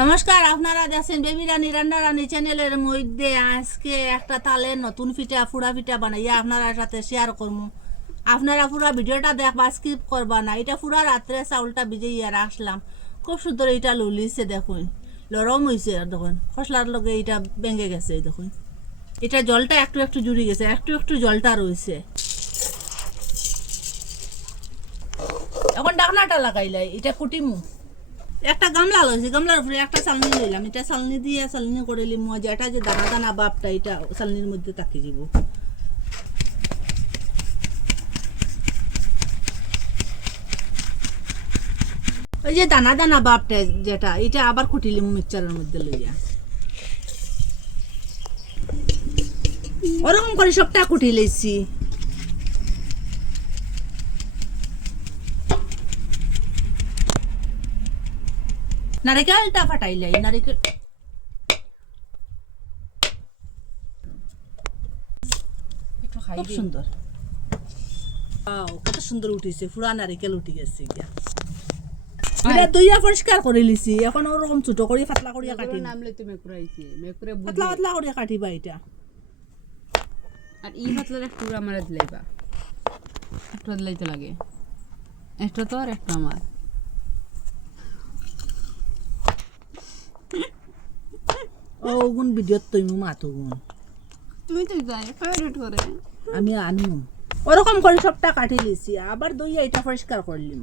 নমস্কার, আপনারা দেখছেন বেবি রানী রান্না রানী চ্যানেলের মধ্যে আজকে একটা তালের নতুন পিঠা ফুড়া পিঠা বানাইয়া আপনারা সাথে শেয়ার করবো। আপনারা পুরা ভিডিওটা দেখবা, স্কিপ করবা না। এটা পুরা রাত্রে চাউলটা ভিজাইয়া রাখলাম, খুব সুন্দর এটা লুলিছে, দেখুন লরম হয়েছে। আর দেখুন খসলার লগে এটা ভেঙে গেছে, দেখুন এটা জলটা একটু একটু জুড়ি গেছে, একটু একটু জলটা রয়েছে। এখন ডাকনাটা লাগাইলাই, এটা কুটিমু। একটা গামলা লইছি, গামলার উপরে একটা চালনি লইলাম, এটা চালনি দিয়ে চালনি করে নিলাম। মজাটা যে দানা দানা বাপটা এটা চালনির মধ্যে তাকি দিব। ওই যে দানা দানা বাপটা যেটা, এটা আবার কুটিলিম মিক্সচারের মধ্যে লইয়া। ওরকম করে সবটা কুটি লইছি। নারিকেলটা ফাটাইলাই, নারিকেল খুব সুন্দর, কত সুন্দর উঠিছে, পুরা নারিকেল উঠি গেছে। এটা দুইয়া পরিষ্কার করে লিছি। এখন ওরকম ছোট করে পাতলা করিয়া কাটি, নামলে তুমি কুরাইছি মেকুরে পাতলা পাতলা করিয়া কাটিবা এটা। আর ই পাতলার একটু আমারে দিলাইবা, একটু দিলাইতে লাগে, একটা তো আর একটা আমার। ও গুণ ভিডিওত তৈমু মাতো গুণ তুমি তো যাই ফেভারিট করে আমি আনমু। ওরকম করে সবটা কাটি লিছি, আবার দইয়া এটা পরিষ্কার করলিম।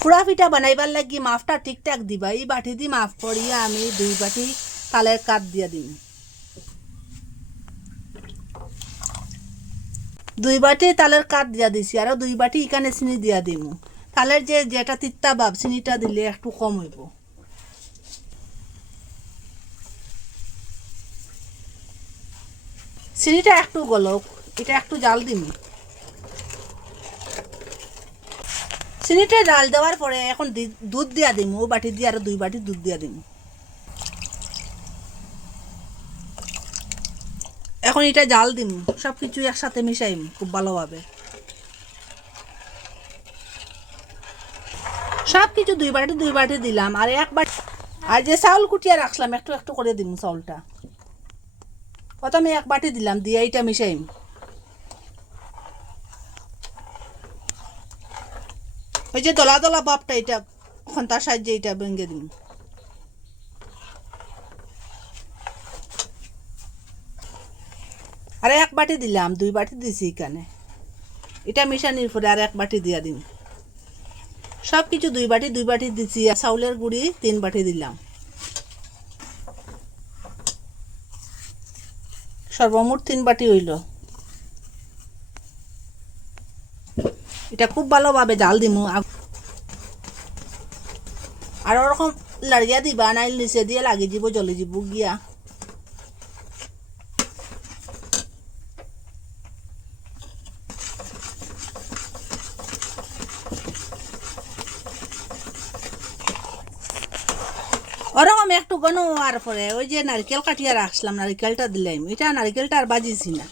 ফুড়া পিঠা বানাইবার লাগি মাফটা ঠিকঠাক দিবা। এই বাটি দি মাফ করিয়া আমি 2 বাটি তালের কাঠ দিয়া দিম। 2 বাটি তালের কাঠ দিয়া দিছি, আরো 2 বাটি এখানে চিনি দিয়া দিম। তালের যে যেটা তিত্তা ভাব, চিনিটা দিলে একটু কম হইব। চিনিটা একটু গলক, এটা একটু জাল দিম। চিনিটা জাল দেওয়ার পরে এখন দুধ দিয়া দিম। ও বাটি দিয়ে আরো 2 বাটি দুধ দিয়া দিম। এখন এটা জাল দিম, সবকিছু একসাথে মিশাইম খুব ভালোভাবে। সবকিছু 2 বাটি দিলাম, আর 1 বাটি আর যে চাউল কুটিয়া রাখলাম একটু একটু করে দিম। চাউলটা প্রথমে 1 বাটি দিলাম, দিয়ে এটা মিশাইম। ওই যে দলা দলা বাপটা এটা খন্তার সাহায্যে এটা ভেঙে দিম। আর 1 বাটি দিলাম, 2 বাটি দিছি এখানে। এটা মিশানির পরে আর 1 বাটি দিয়া দিম। সব কিছু 2 বাটি দিছি। আর চাউলের গুঁড়ি 3 বাটি দিলাম। সর্বমোট 3 বাটি হইল। এটা খুব ভালোভাবে জাল দিমু। আর ওরকম লাড়িয়া দিবা, নাইল নিচে দিয়ে লাগি যাব, জ্বলি যাব গিয়া। ওরকম একটু ঘন হওয়ার পরে ওই যে নারকেল কাটিয়া রাখলাম, নারকেলটা দিলাম। এটা নারকেলটা আর বাজিছি না,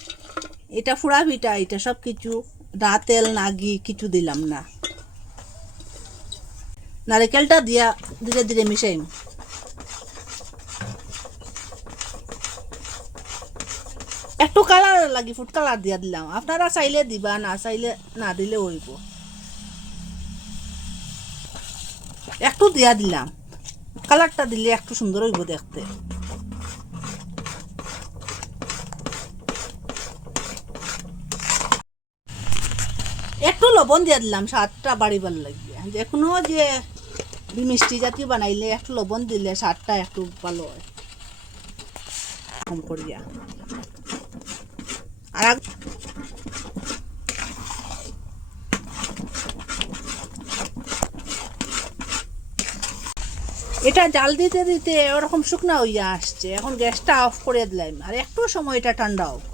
এটা ফুড়া পিঠা। এটা সব কিছু না তেল না ঘি কিছু দিলাম না। নারকেলটা দিয়া ধীরে ধীরে মিশাইম। একটু কালার লাগি ফুড কালার দিয়া দিলাম। আপনারা চাইলে দিবা, না চাইলে না দিলে হইব। একটু দিয়া দিলাম, কালারটা দিলে একটু সুন্দর হইব দেখতে। একটু লবণ দিয়া দিলাম, স্বাদটা বাড়িবার লাগিয়া। যে কোনো যে মিষ্টি জাতীয় বানাইলে একটু লবণ দিলে স্বাদটা একটু ভালো হয়। কম করিয়া আর এটা জাল দিতে দিতে ওরকম শুকনা হইয়া আসছে। এখন গ্যাসটা অফ করে দিলাম, আর একটু সময় এটা ঠান্ডা হোক।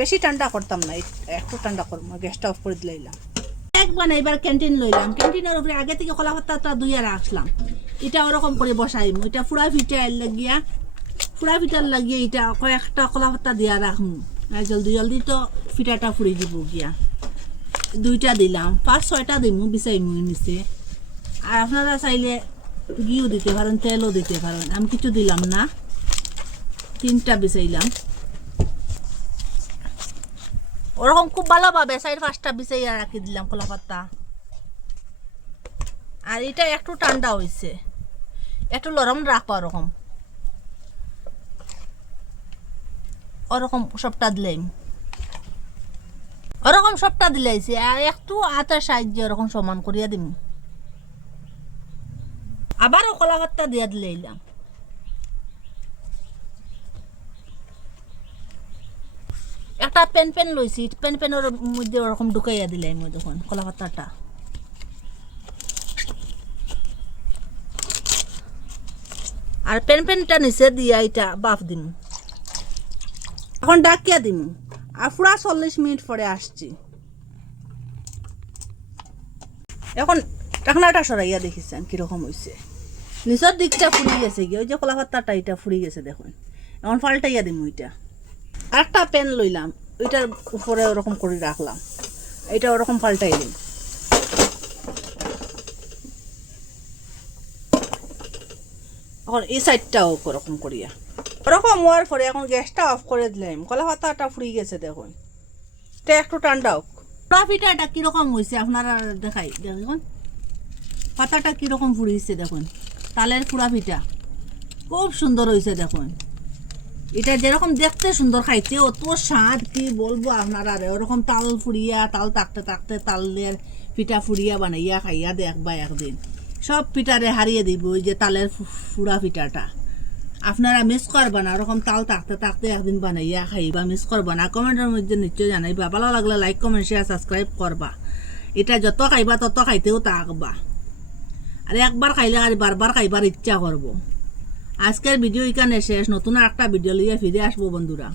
বেশি ঠান্ডা করতাম না, একটু ঠান্ডা করবো। গ্যাসটা অফ করে দিলাম। একবার এবার ক্যান্টিন লইলাম, ক্যান্টিনের উপরে আগে থেকে কলা পাতাটা ধুইয়া রাখলাম। এটা ওরকম করে বসাইম। এটা ফুড়া পিঠা লাগিয়া, ফুড়া পিঠার লাগিয়ে এটা কয়েকটা কলা পাতা দিয়া রাখমু। জলদি জলদি তো পিঠাটা ফুড়ে দিব গিয়া। 2টা দিলাম, 5-6টা দিমু, বিচাইমু নিচে। আর আপনারা চাইলে ঘিও দিতে পারেন, তেলও দিতে পারেন। আমি কিছু দিলাম না, 3টা বিছাইলাম। ওরকম খুব ভালোভাবে 4-5টা বিছাইয়া রাখি দিলাম কলা পাতা। আর এটা একটু ঠান্ডা হয়েছে, একটু নরম রাখবো। ওরকম সবটা দিলাম, ওরকম সবটা দিলাইছি। আর একটু আটার সাহায্যে ওরকম সমান করিয়া দিম। আবারও কলা পাতা দিয়া দিলাম। একটা পেন লইছি, পেনের মধ্যে ওরকম ঢুকাইয়া দিলাম দেখুন কলা পাতাটা। আর পেনটা নিচে দিয়া এটা বাফ দিম। এখন ডাকিয়া দিম। আর পুরা 40 মিনিট পরে আসছি। এখন ঢাকনাটা সরাইয়া দেখিছেন কিরকম হয়েছে। নিচের দিকটা ফুরি গেছে গিয়ে, ওই যে কলা পাতাটা এটা ফুরি গেছে দেখুন। এখন পাল্টাইয়া দিম ওইটা। আর একটা পেন লইলাম, ওইটার উপরে ওরকম করে রাখলাম, এটা ওরকম পাল্টাই দিম। এখন এই সাইডটাও ওরকম করিয়া ওরকম হওয়ার পরে এখন গ্যাসটা অফ করে দিলাম। কলা পাতাটা ফুরি গেছে দেখুন। এটা একটু ঠান্ডা হোক। পোড়া পিঠাটা কিরকম হয়েছে আপনারা দেখাই দেখুন। পাতাটা কিরকম ফুরিয়েছে দেখুন। তালের পোড়া পিঠা খুব সুন্দর হয়েছে দেখুন। এটা যেরকম দেখতে সুন্দর, খাইতে অত স্বাদ কি বলবো আপনারা। ওরকম তাল ফুরিয়া, তাল থাকতে থাকতে তালের পিঠা ফুরিয়া বানাইয়া খাইয়া দেখবা একদিন। সব পিঠারে হারিয়ে দিব ওই যে তালের ফুড়া পিঠাটা। আপনারা মিস করবা না, ওরকম তাল থাকতে থাকতে একদিন বানাইয়া খাইবা, মিস করবা না। কমেন্টের মধ্যে নিশ্চয় জানাইবা। ভালো লাগলে লাইক, কমেন্ট, শেয়ার, সাবস্ক্রাইব করবা। এটা যত খাইবা তত খাইতেও থাকবা। আর একবার খাইলে আর বারবার খাইবার ইচ্ছা করবো। আজকের ভিডিও এখানে শেষ। নতুন একটা ভিডিও লিয়ে ফিরে আসবো বন্ধুরা।